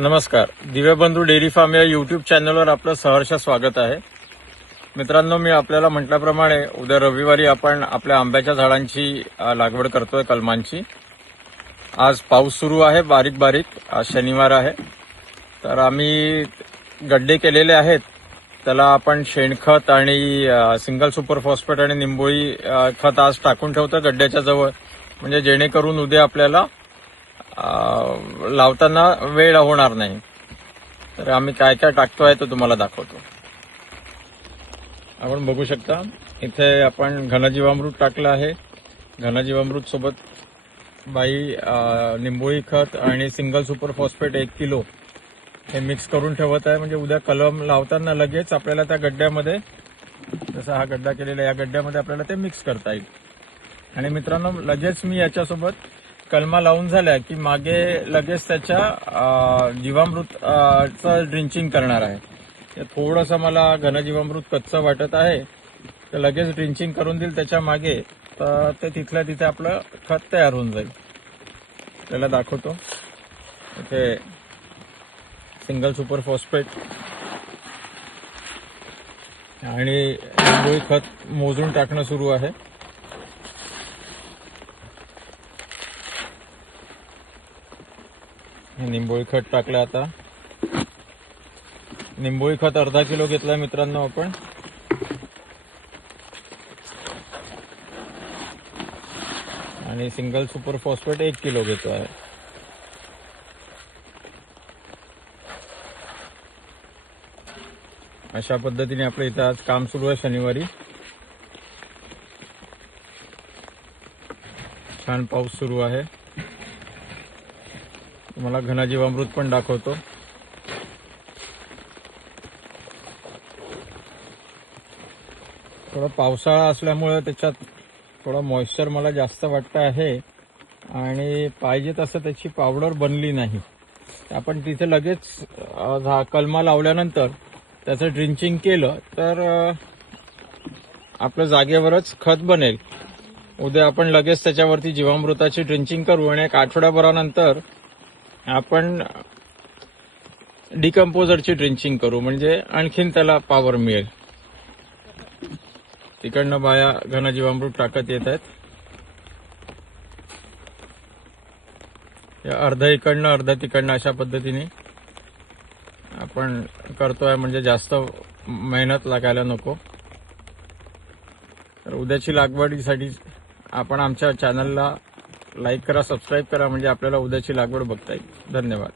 नमस्कार. दिव्यबंधू dairy form या YouTube चॅनलवर आपलं सहर्ष स्वागत आहे. मित्रांनो, मी आपल्याला म्हटल्याप्रमाणे उद्या रविवारी आपण आपल्या आंब्याच्या झाडांची लागवड करतोय, कलमांची. आज पाऊस सुरू आहे, बारीक बारीक. आज शनिवार आहे, तर आम्ही गड्डे केलेले आहेत. त्याला आपण शेणखत आणि सिंगल सुपर फॉस्फेट आणि निंबोळी खत आज टाकून ठेवतो गड्ड्याच्या जवळ, म्हणजे जेणेकरून उद्या आपल्याला लावताना वेळ होणार नाही. तर आम्ही काय काय टाकतोय तो तुम्हाला दाखवतो. आपण बघू शकता, इथे आपण घनजीवामृत टाकलं आहे. घनजीवामृत सोबत निंबोळी खत आणि सिंगल सुपर फॉस्फेट 1 किलो हे मिक्स करून ठेवत आहे, म्हणजे उद्या कलम लावताना लगेच आपल्याला त्या गड्ड्यामध्ये, जसा हा गड्डा केलेला या गड्ड्यामध्ये आपल्याला ते मिक्स करता येईल. आणि मित्रांनो, लगेच मी याच्यासोबत कलमा लावून झाल्या की मागे लगेच त्याच्या जीवामृतचं ड्रिंचिंग करणार आहे. थोडंसं मला घनजीवामृत कच्चं वाटत आहे, तर लगेच ड्रिंचिंग करून देईल त्याच्या मागे, तर ते तिथल्या तिथे आपलं खत तयार होऊन जाईल. त्याला दाखवतो. इथे सिंगल सुपर फॉस्फेट आणि निंबोळी खत मोजून टाकणं सुरू आहे. निंबोळी खत टाकलं. आता निंबोळी खत अर्धा किलो घेतलाय मित्रांनो आपण. आणि सिंगल सुपर फॉस्फेट 1 किलो घेतो आहे. अशा पद्धतीने आपलं इथं आज काम सुरू आहे शनिवारी. छान पाऊस सुरू आहे. तुम्हाला घनजीवामृत पण दाखवतो. थोडा पावसाळा असल्यामुळे त्याच्यात थोडा मॉइश्चर मला जास्त वाटतं आहे, आणि पाहिजे तसं त्याची पावडर बनली नाही. आपण तिथे लगेच कलमा लावल्यानंतर त्याचं ड्रिंचिंग केलं तर आपल्या जागेवरच खत बनेल. उद्या आपण लगेच त्याच्यावरती जीवामृताची ड्रिंचिंग करू, आणि 1 आठवड्याभरानंतर आपण डिकम्पोजरची ड्रिंचिंग करू, म्हणजे आणखीन त्याला पॉवर मिळेल. तिकडनं बाया घनजीवामृत टाकत येत आहेत. अर्ध इकडनं अर्ध तिकडनं अशा पद्धतीने आपण करतोय, म्हणजे जास्त मेहनत लागायला नको. तर उद्याची लागवडीसाठी आपण आमच्या चॅनलला लाईक करा, सबस्क्राईब करा, म्हणजे आपल्याला उद्याची लागवड बघता येईल. धन्यवाद.